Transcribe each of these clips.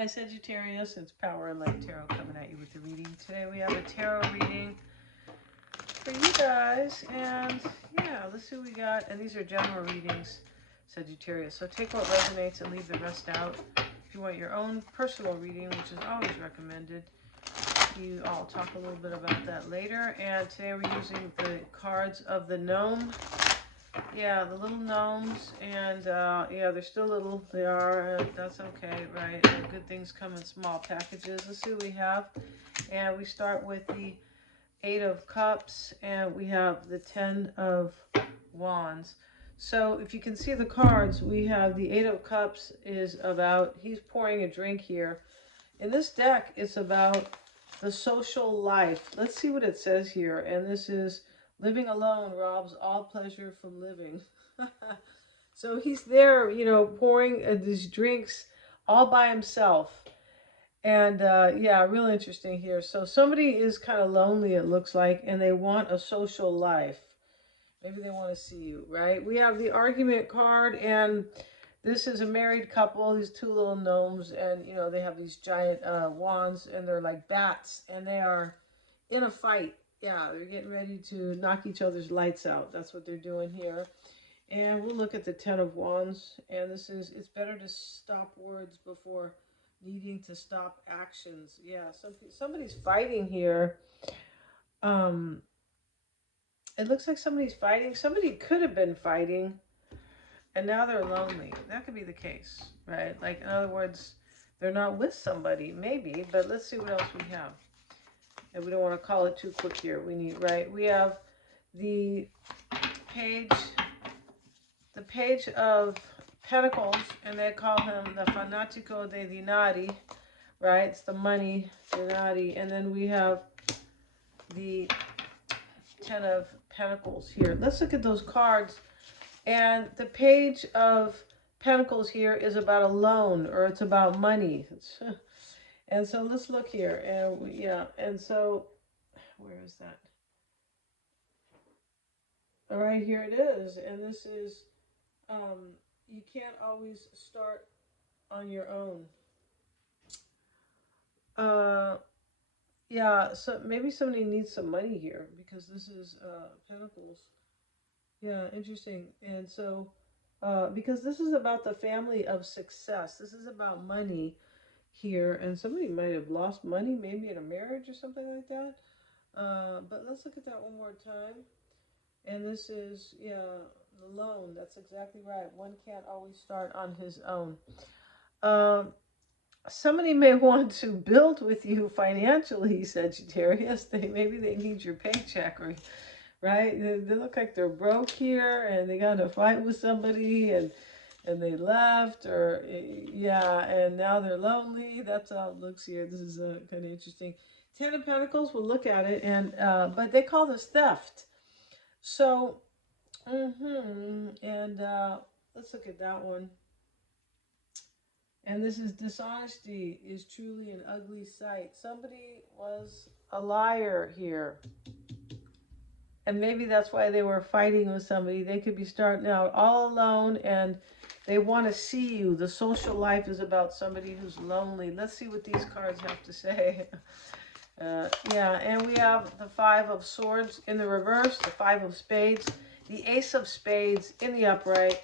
Hi Sagittarius, it's Power and Light Tarot coming at you with the reading. Today we have a tarot reading for you guys, and yeah, let's see what we got. And these are general readings, Sagittarius, so take what resonates and leave the rest out. If you want your own personal reading, which is always recommended, I'll talk a little bit about that later. And today we're using the cards of the gnome. Yeah, the little gnomes, and yeah, they're still little. They are, that's okay, right? Good things come in small packages. Let's see what we have. And we start with the 8 of Cups, and we have the 10 of Wands. So if you can see the cards, we have the 8 of Cups is about, he's pouring a drink here. In this deck, it's about the social life. Let's see what it says here. And this is, living alone robs all pleasure from living. So he's there, you know, pouring these drinks all by himself. And yeah, real interesting here. So somebody is kind of lonely, it looks like, and they want a social life. Maybe they want to see you, right? We have the argument card, and this is a married couple, these two little gnomes, and you know, they have these giant wands, and they're like bats, and they are in a fight. Yeah, they're getting ready to knock each other's lights out. That's what they're doing here. And we'll look at the 10 of Wands, and this is, it's better to stop words before needing to stop actions. Yeah, somebody's fighting here. It looks like somebody's fighting. Somebody could have been fighting, and now they're lonely. That could be the case, right? Like, in other words, they're not with somebody, maybe, but let's see what else we have. And we don't want to call it too quick here. We need, right? We have the page of Pentacles, and they call him the Fanatico de Dinari, right? It's the money, Dinari. And then we have the 10 of Pentacles here. Let's look at those cards. And the page of Pentacles here is about a loan, or it's about money. And so let's look here. And yeah, and so where is that? All right, here it is. And this is, you can't always start on your own. Yeah, so maybe somebody needs some money here, because this is Pentacles. Yeah, interesting. And so, because this is about the family of success, this is about money here, and somebody might have lost money, maybe in a marriage or something like that. But let's look at that one more time. And this is, yeah, the loan. That's exactly right. One can't always start on his own. Somebody may want to build with you financially, Sagittarius. Maybe they need your paycheck, or right? They look like they're broke here, and they got in a fight with somebody, and they left, or yeah, and now they're lonely. That's how it looks here. This is kind of interesting. 10 of Pentacles. We'll look at it, and but they call this theft. So, and let's look at that one. And this is, dishonesty is truly an ugly sight. Somebody was a liar here. And maybe that's why they were fighting with somebody. They could be starting out all alone, and they want to see you. The social life is about somebody who's lonely. Let's see what these cards have to say. Yeah, and we have the 5 of Swords in the reverse, the 5 of Spades, the Ace of Spades in the upright,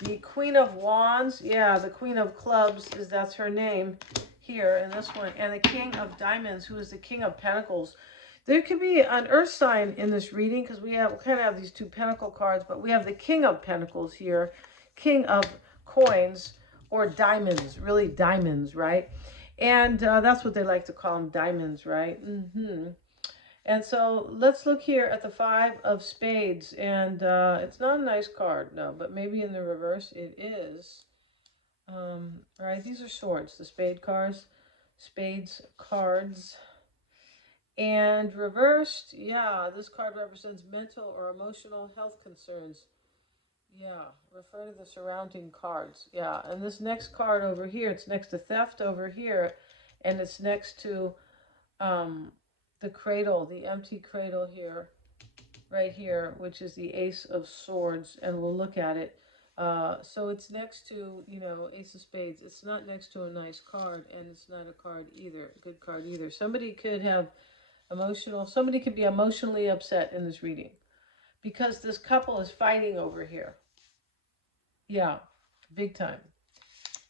the Queen of Wands, yeah, the Queen of Clubs, that's her name here in this one, and the King of Diamonds, who is the King of Pentacles. There could be an earth sign in this reading, because we kind of have these 2 pentacle cards, but we have the King of Pentacles here, King of Coins, or diamonds, really diamonds, right? And that's what they like to call them, diamonds, right? And so let's look here at the 5 of Spades, and it's not a nice card, no, but maybe in the reverse it is. All right, these are swords, the spades cards. And reversed, yeah, this card represents mental or emotional health concerns. Yeah, refer to the surrounding cards. Yeah, and this next card over here, it's next to theft over here, and it's next to the cradle, the empty cradle here, right here, which is the Ace of Swords, and we'll look at it. So it's next to, you know, Ace of Spades. It's not next to a nice card, and it's not a card either, a good card either. Somebody could have somebody could be emotionally upset in this reading because this couple is fighting over here. Yeah, big time.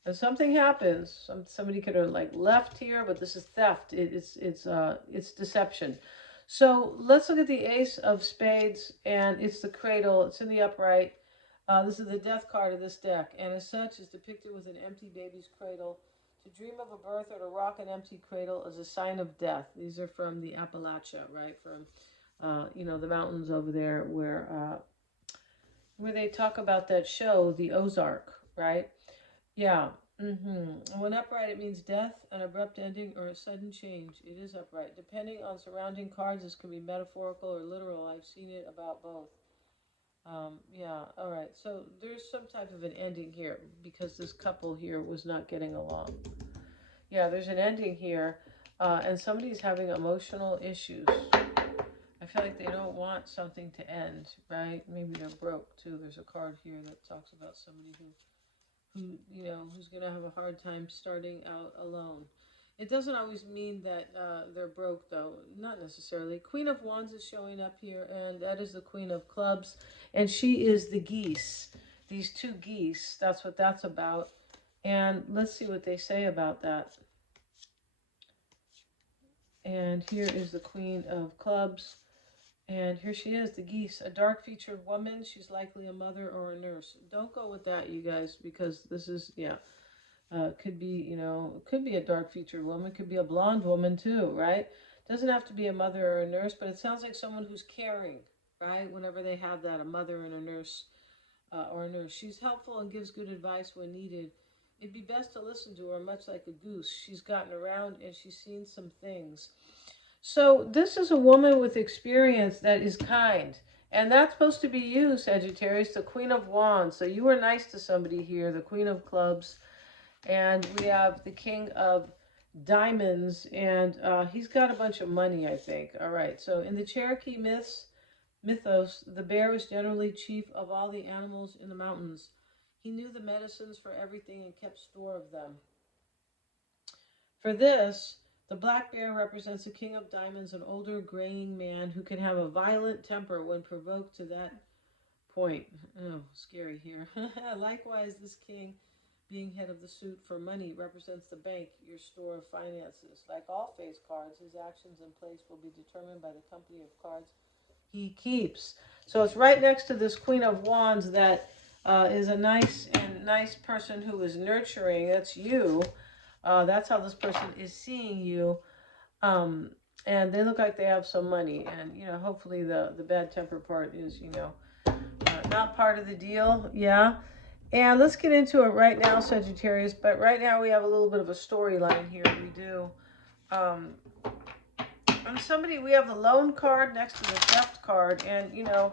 And something happens. Somebody could have like left here, but this is theft. It's deception. So let's look at the Ace of Spades, and it's the cradle. It's in the upright. This is the death card of this deck, and as such is depicted with an empty baby's cradle. To dream of a birth or to rock an empty cradle is a sign of death. These are from the Appalachia, right? From, you know, the mountains over there where they talk about that show, the Ozark, right? Yeah. When upright, it means death, an abrupt ending, or a sudden change. It is upright. Depending on surrounding cards, this can be metaphorical or literal. I've seen it about both. Yeah, all right. So there's some type of an ending here because this couple here was not getting along. Yeah, there's an ending here, and somebody's having emotional issues. I feel like they don't want something to end, right? Maybe they're broke too. There's a card here that talks about somebody who you know, who's going to have a hard time starting out alone. It doesn't always mean that they're broke, though. Not necessarily. Queen of Wands is showing up here, and that is the Queen of Clubs, and she is the geese. These two geese, that's what that's about. And let's see what they say about that. And here is the Queen of Clubs. And here she is, the geese, a dark-featured woman. She's likely a mother or a nurse. Don't go with that, you guys, because this is, yeah, could be, you know, could be a dark-featured woman, could be a blonde woman too, right? Doesn't have to be a mother or a nurse, but it sounds like someone who's caring, right? Whenever they have that, a mother and a nurse, or a nurse. She's helpful and gives good advice when needed. It'd be best to listen to her, much like a goose. She's gotten around and she's seen some things. So this is a woman with experience that is kind. And that's supposed to be you, Sagittarius, the Queen of Wands. So you were nice to somebody here, the Queen of Clubs. And we have the King of Diamonds. And he's got a bunch of money, I think. All right. So in the Cherokee mythos, the bear was generally chief of all the animals in the mountains. He knew the medicines for everything and kept store of them. For this, the black bear represents the King of Diamonds, an older, graying man who can have a violent temper when provoked to that point. Oh, scary here. Likewise, this king, being head of the suit for money, represents the bank, your store of finances. Like all face cards, his actions and place will be determined by the company of cards he keeps. So it's right next to this Queen of Wands that is a nice person who is nurturing. That's you. That's how this person is seeing you. Um, and they look like they have some money. And, you know, hopefully the bad temper part is, you know, not part of the deal. Yeah. And let's get into it right now, Sagittarius. But right now we have a little bit of a storyline here. We do. And somebody, we have the loan card next to the theft card. And, you know,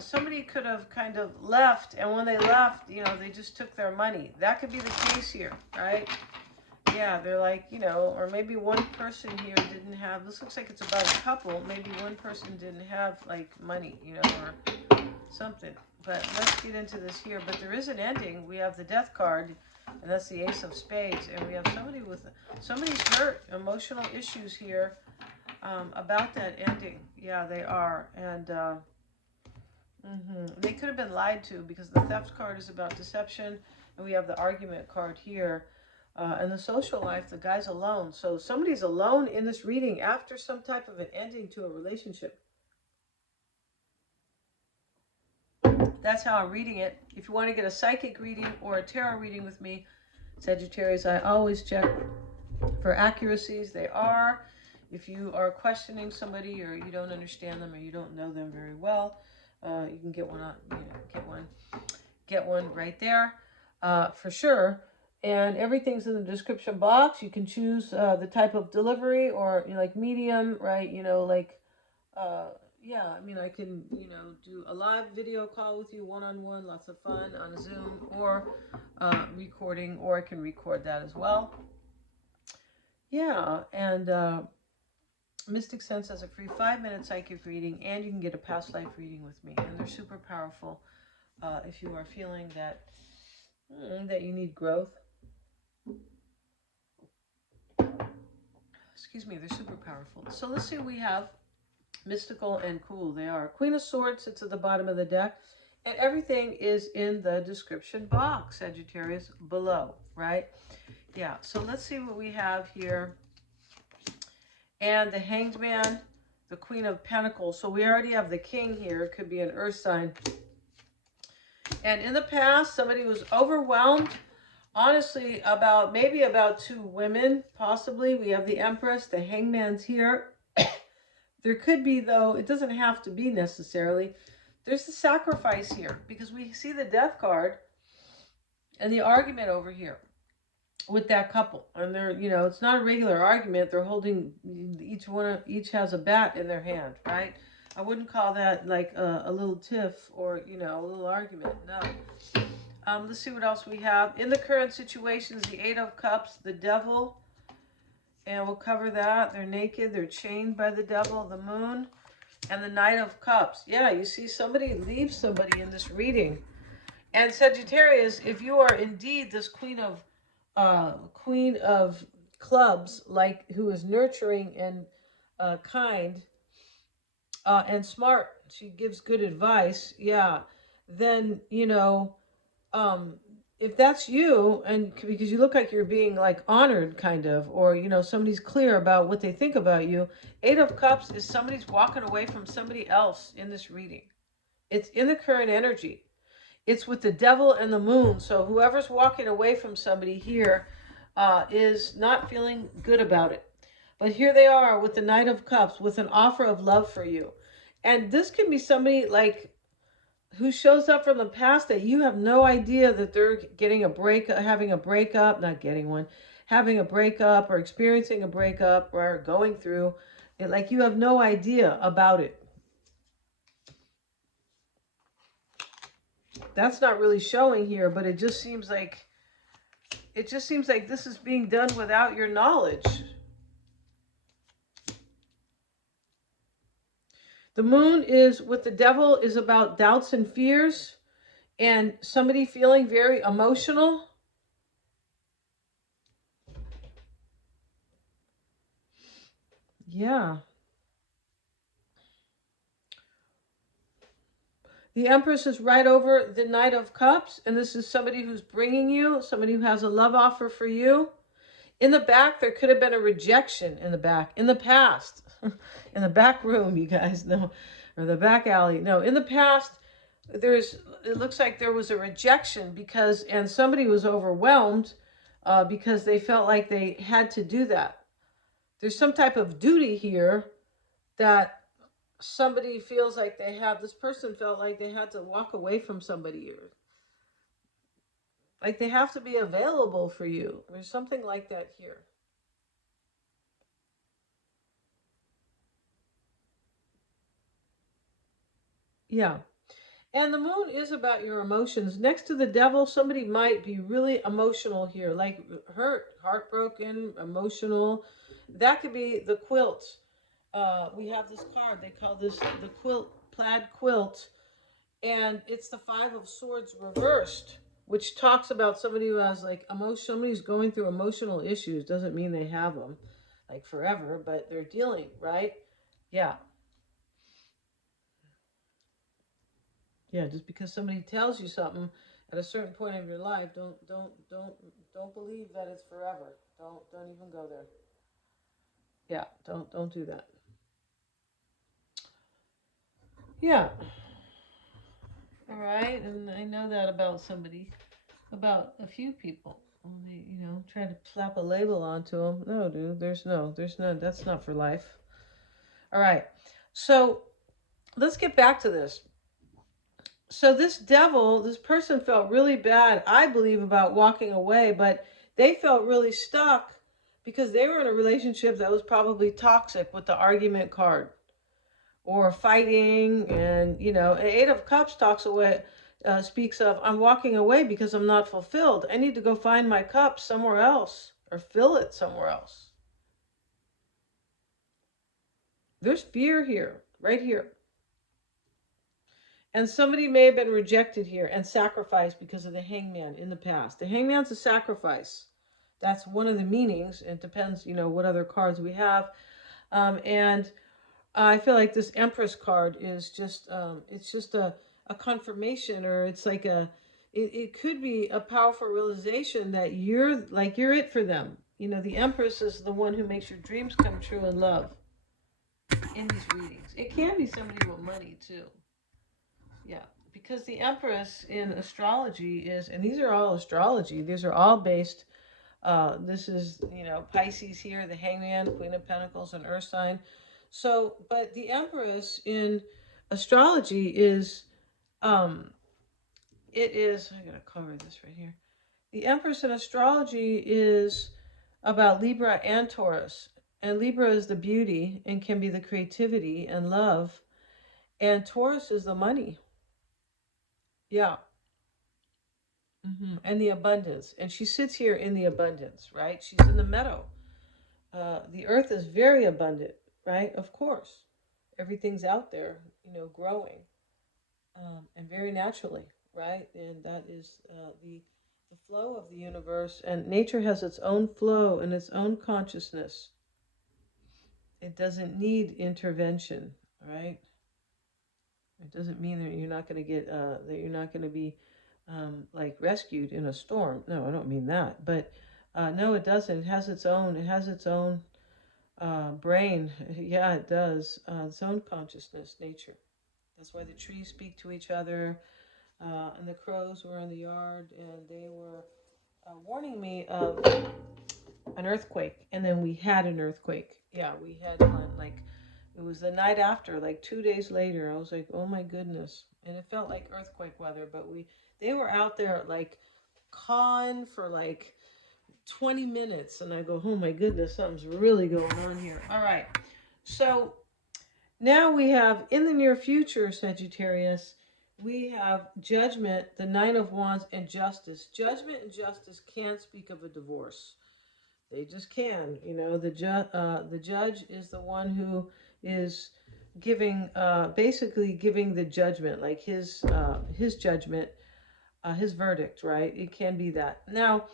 somebody could have kind of left. And when they left, you know, they just took their money. That could be the case here, right? Yeah, they're like, you know, or maybe one person here didn't have, this looks like it's about a couple, maybe one person didn't have, like, money, you know, or something. But let's get into this here. But there is an ending. We have the death card, and that's the Ace of Spades, and we have somebody's hurt, emotional issues here about that ending. Yeah, they are, and they could have been lied to because the theft card is about deception, and we have the argument card here. And the social life, the guy's alone. So somebody's alone in this reading after some type of an ending to a relationship. That's how I'm reading it. If you want to get a psychic reading or a tarot reading with me, Sagittarius, I always check for accuracies. They are. If you are questioning somebody or you don't understand them or you don't know them very well, you can get one on, you know, get one right there for sure. And everything's in the description box. You can choose the type of delivery or, you know, like medium, right? You know, like, yeah, I mean, I can, you know, do a live video call with you one-on-one, lots of fun on a Zoom, or recording, or I can record that as well. Yeah, and Mystic Sense has a free 5-minute psychic reading, and you can get a past life reading with me, and they're super powerful. if you are feeling that that you need growth. Excuse me, they're super powerful. So let's see what we have. Mystical and cool they are. Queen of Swords sits at the bottom of the deck. And everything is in the description box, Sagittarius, below, right? Yeah, so let's see what we have here. And the Hanged Man, the Queen of Pentacles. So we already have the King here. It could be an earth sign. And in the past, somebody was overwhelmed. Honestly, maybe about 2 women, possibly. We have the Empress, the Hangman's here. There could be, though, it doesn't have to be necessarily. There's the sacrifice here because we see the Death card and the argument over here with that couple. And they're, it's not a regular argument. They're holding, each has a bat in their hand, right? I wouldn't call that like a little tiff or, a little argument. No. Let's see what else we have. In the current situations, the 8 of Cups, the Devil, and we'll cover that. They're naked. They're chained by the Devil, the Moon, and the Knight of Cups. Yeah, you see somebody leaves somebody in this reading. And Sagittarius, if you are indeed this Queen of Clubs, like who is nurturing and kind and smart, she gives good advice. Yeah, then if that's you, and because you look like you're being like honored kind of, or somebody's clear about what they think about you. 8 of Cups is somebody's walking away from somebody else in this reading. It's in the current energy. It's with the Devil and the Moon. So whoever's walking away from somebody here is not feeling good about it. But here they are with the Knight of Cups with an offer of love for you. And this can be somebody like who shows up from the past that you have no idea that they're getting a breakup, having a breakup, not getting one, having a breakup or experiencing a breakup or going through it. Like you have no idea about it. That's not really showing here, but it just seems like this is being done without your knowledge. The Moon is with the Devil is about doubts and fears and somebody feeling very emotional. Yeah. The Empress is right over the Knight of Cups, and this is somebody who's bringing you, somebody who has a love offer for you. In the back, there could have been a rejection in the back, in the past, in the back room, you guys know, or the back alley. No, in the past, it looks like there was a rejection and somebody was overwhelmed because they felt like they had to do that. There's some type of duty here that somebody feels like this person felt like they had to walk away from somebody, or like they have to be available for you. There's something like that here. Yeah. And the Moon is about your emotions. Next to the Devil, somebody might be really emotional here, like hurt, heartbroken, emotional. That could be the quilt. We have this card. They call this the plaid quilt. And it's the 5 of Swords reversed, which talks about somebody who has like somebody who's going through emotional issues. Doesn't mean they have them like forever, but they're dealing, right? Yeah. Yeah, just because somebody tells you something at a certain point of your life, don't believe that it's forever. Don't even go there. Yeah, don't do that. Yeah. All right, and I know that about somebody, about a few people. They, try to slap a label onto them. No, dude, there's none. That's not for life. All right, so let's get back to this. So this person felt really bad, I believe, about walking away, but they felt really stuck because they were in a relationship that was probably toxic with the argument card or fighting. And, 8 of Cups speaks of, I'm walking away because I'm not fulfilled. I need to go find my cup somewhere else or fill it somewhere else. There's fear here, right here. And somebody may have been rejected here and sacrificed because of the hangman in the past. The hangman's a sacrifice. That's one of the meanings. It depends, what other cards we have. And I feel like this Empress card is just, it's just a confirmation, or it's like it could be a powerful realization that you're it for them. The Empress is the one who makes your dreams come true in love in these readings. It can be somebody with money too. Yeah, because the Empress in astrology is, and these are all astrology, these are all based, this is, Pisces here, the Hangman, Queen of Pentacles, and Earth sign. So, but the Empress in astrology is, it is, I gotta cover this right here. The Empress in astrology is about Libra and Taurus. And Libra is the beauty and can be the creativity and love. And Taurus is the money. Yeah. And the abundance. And she sits here in the abundance, right? She's in the meadow. The earth is very abundant, right? Of course. Everything's out there, growing, and very naturally, right? And that is the flow of the universe. And nature has its own flow and its own consciousness. It doesn't need intervention, right? It doesn't mean that you're not going to get that you're not going to be like rescued in a storm. No, I don't mean that. But no, it doesn't. It has its own. It has its own brain. Yeah, it does. Its own consciousness, nature. That's why the trees speak to each other. And the crows were in the yard, and they were warning me of an earthquake. And then we had an earthquake. Yeah, we had one. Like, it was the night after, like 2 days later. I was like, oh my goodness. And it felt like earthquake weather, but they were out there like con for like 20 minutes. And I go, oh my goodness, something's really going on here. All right. So now we have in the near future, Sagittarius, we have judgment, the Nine of Wands, and justice. Judgment and justice can't speak of a divorce. They just can. The judge is the one who is giving, basically giving the judgment, like his judgment, his verdict, right? It can be that. Now,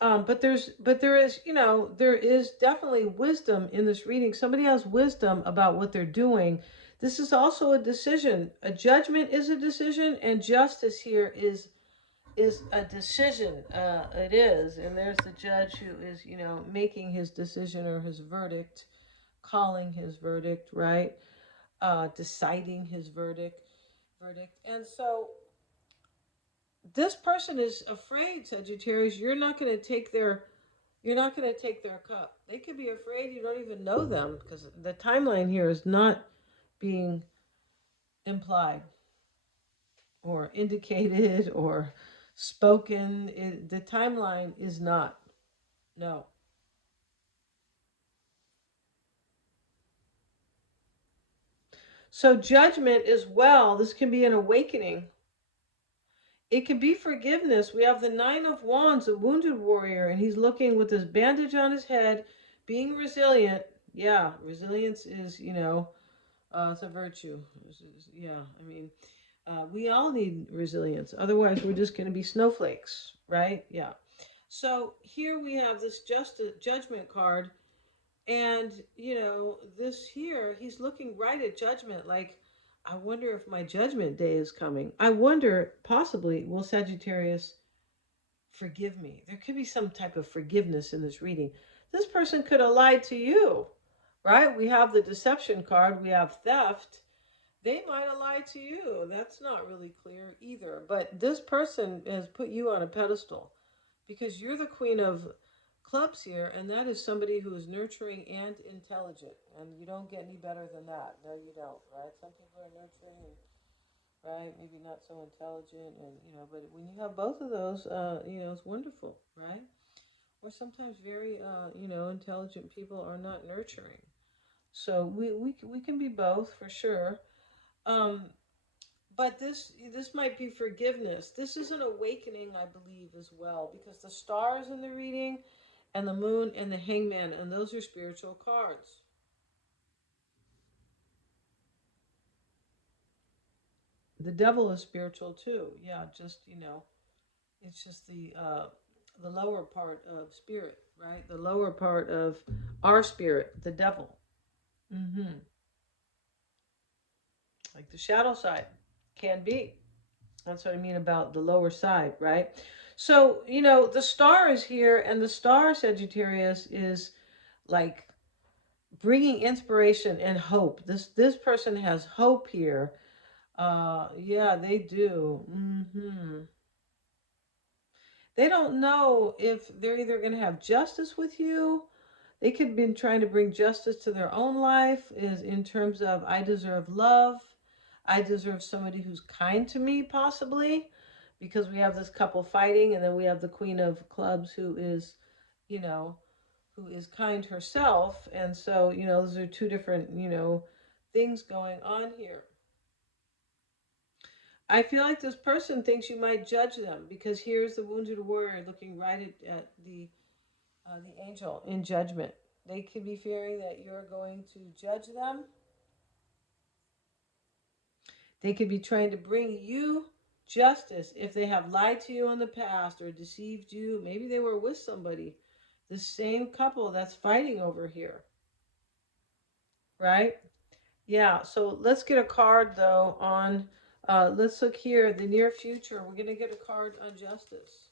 but there is, there is definitely wisdom in this reading. Somebody has wisdom about what they're doing. This is also a decision. A judgment is a decision, and justice here is a decision. It is, and there's the judge who is, making his decision or his verdict, calling his verdict, right? Deciding his verdict. And so this person is afraid, Sagittarius. You're not going to take their cup. They could be afraid you don't even know them, because the timeline here is not being implied or indicated or spoken. The timeline is not. No. So judgment as well. This can be an awakening. It can be forgiveness. We have the Nine of Wands, a wounded warrior, and he's looking with this bandage on his head, being resilient. Yeah, resilience is, it's a virtue. Yeah, I mean, we all need resilience. Otherwise, we're just going to be snowflakes, right? Yeah. So here we have this judgment card. And, this here, he's looking right at judgment. Like, I wonder if my judgment day is coming. I wonder, possibly, will Sagittarius forgive me? There could be some type of forgiveness in this reading. This person could have lied to you, right? We have the deception card. We have theft. They might have lied to you. That's not really clear either. But this person has put you on a pedestal because you're the queen of clubs here, and that is somebody who is nurturing and intelligent. And you don't get any better than that. No, you don't, right? Some people are nurturing and, right, maybe not so intelligent, and, but when you have both of those, it's wonderful, right? Or sometimes very, intelligent people are not nurturing. So we can be both for sure. Um, but this might be forgiveness. This is an awakening, I believe, as well, because the stars in the reading, and the moon, and the hangman, and those are spiritual cards. The devil is spiritual too. Yeah, just, it's just the lower part of spirit, right? The lower part of our spirit, the devil. Mm-hmm. Like the shadow side can be. That's what I mean about the lower side, right? So, the star is here, and the star, Sagittarius, is like bringing inspiration and hope. This person has hope here. Yeah, they do. They don't know if they're either going to have justice with you. They could have been trying to bring justice to their own life, is in terms of I deserve love. I deserve somebody who's kind to me, possibly, because we have this couple fighting, and then we have the Queen of Clubs who is, you know, who is kind herself. And so, those are two different, things going on here. I feel like this person thinks you might judge them, because here's the wounded warrior looking right at the angel in judgment. They could be fearing that you're going to judge them. They could be trying to bring you justice if they have lied to you in the past or deceived you. Maybe they were with somebody. The same couple that's fighting over here. Right? Yeah, so let's get a card though on, let's look here, the near future. We're going to get a card on justice,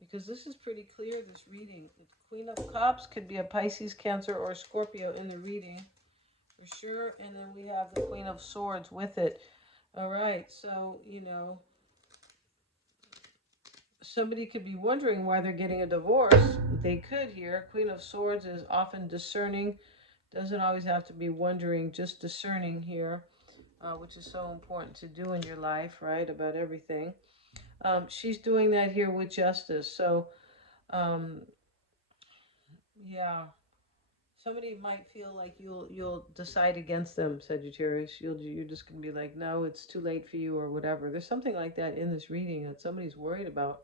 because this is pretty clear, this reading. The Queen of Cups could be a Pisces, Cancer, or Scorpio in the reading, for sure. And then we have the Queen of Swords with it. All right, so, somebody could be wondering why they're getting a divorce. They could here. Queen of Swords is often discerning. Doesn't always have to be wondering, just discerning here, which is so important to do in your life, right? About everything. She's doing that here with justice. So, um, yeah. Somebody might feel like you'll decide against them, Sagittarius. You're just gonna be like, no, it's too late for you, or whatever. There's something like that in this reading that somebody's worried about.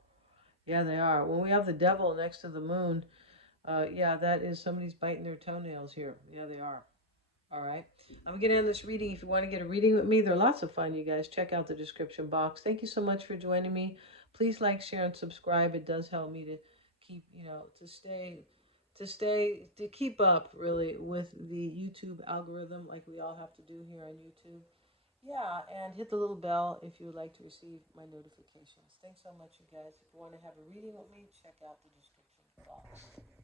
Yeah, they are. When we have the devil next to the moon, yeah, that is somebody's biting their toenails here. Yeah, they are. All right. I'm going to end this reading. If you want to get a reading with me, they're lots of fun, you guys. Check out the description box. Thank you so much for joining me. Please like, share, and subscribe. It does help me to keep, to keep up, really, with the YouTube algorithm, like we all have to do here on YouTube. Yeah, and hit the little bell if you would like to receive my notifications. Thanks so much, you guys. If you want to have a reading with me, check out the description box.